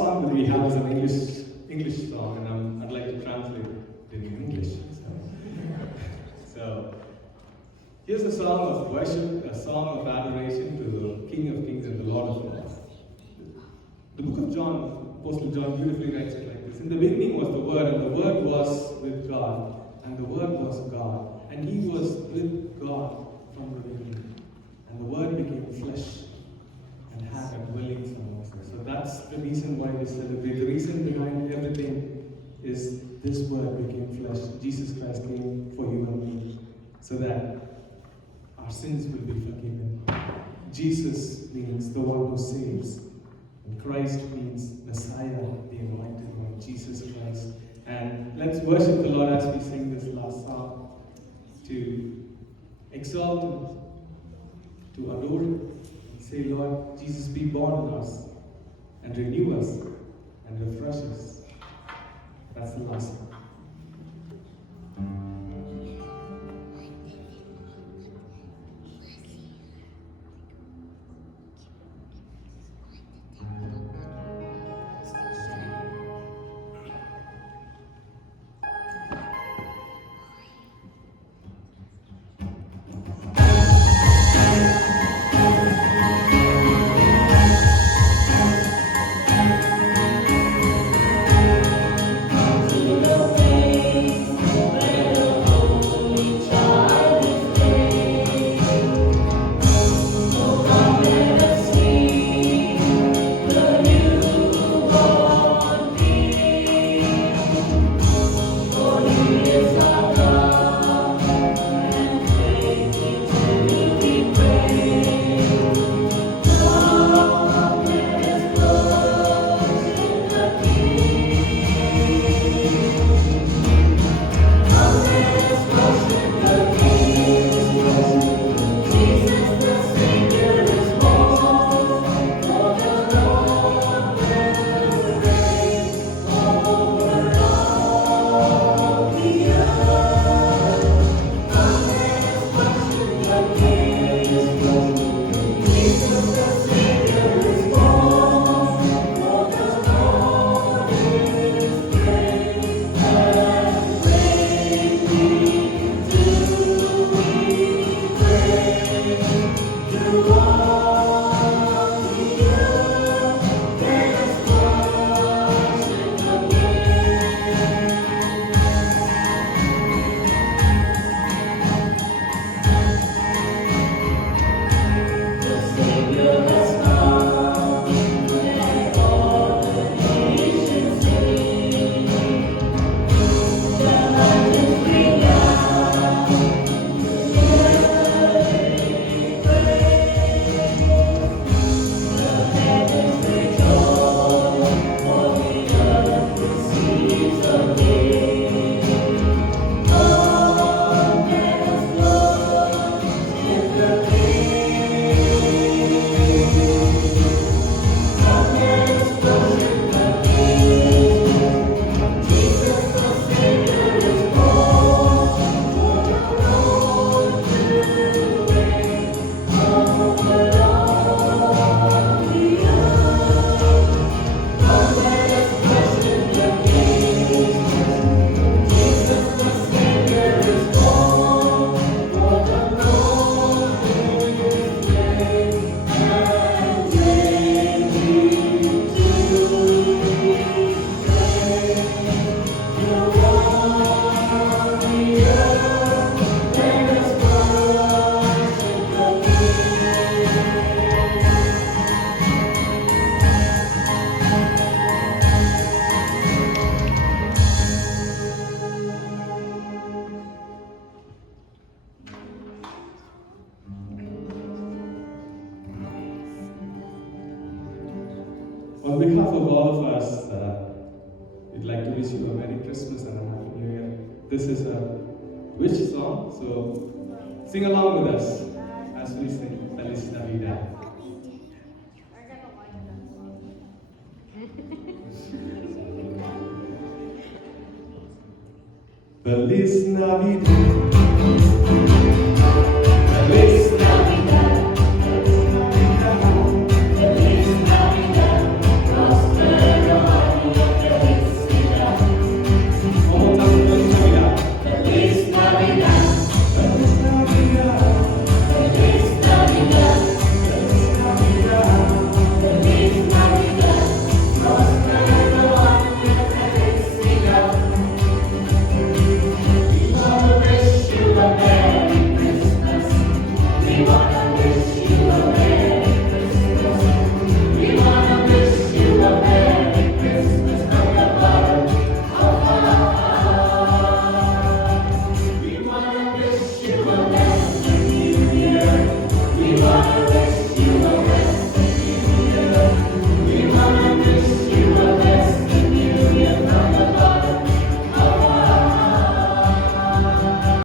song that we have is an English song, and I'd like to translate it in English. So here's a song of worship, a song of adoration to the King of Kings and the Lord of Lords. The book of John, Apostle John beautifully writes it like this. In the beginning was the Word, and the Word was with God, and the Word was God, and He was with God from the beginning. And the Word became flesh and had a dwelling amongst us. So that's the reason why we celebrate. The reason behind everything is this Word became flesh. Jesus Christ came for you and me, so that our sins will be forgiven. Jesus means the one who saves. And Christ means Messiah, the anointed one, Jesus Christ. And let's worship the Lord as we sing this last song, to exalt Him, to adore Him, and say, Lord, Jesus, be born in us, and renew us, and refresh us. That's the last song. On behalf of all of us, we'd like to wish you a Merry Christmas and a Happy New Year. This is a wish song, so sing along with us as we sing Feliz Navidad. Feliz Navidad.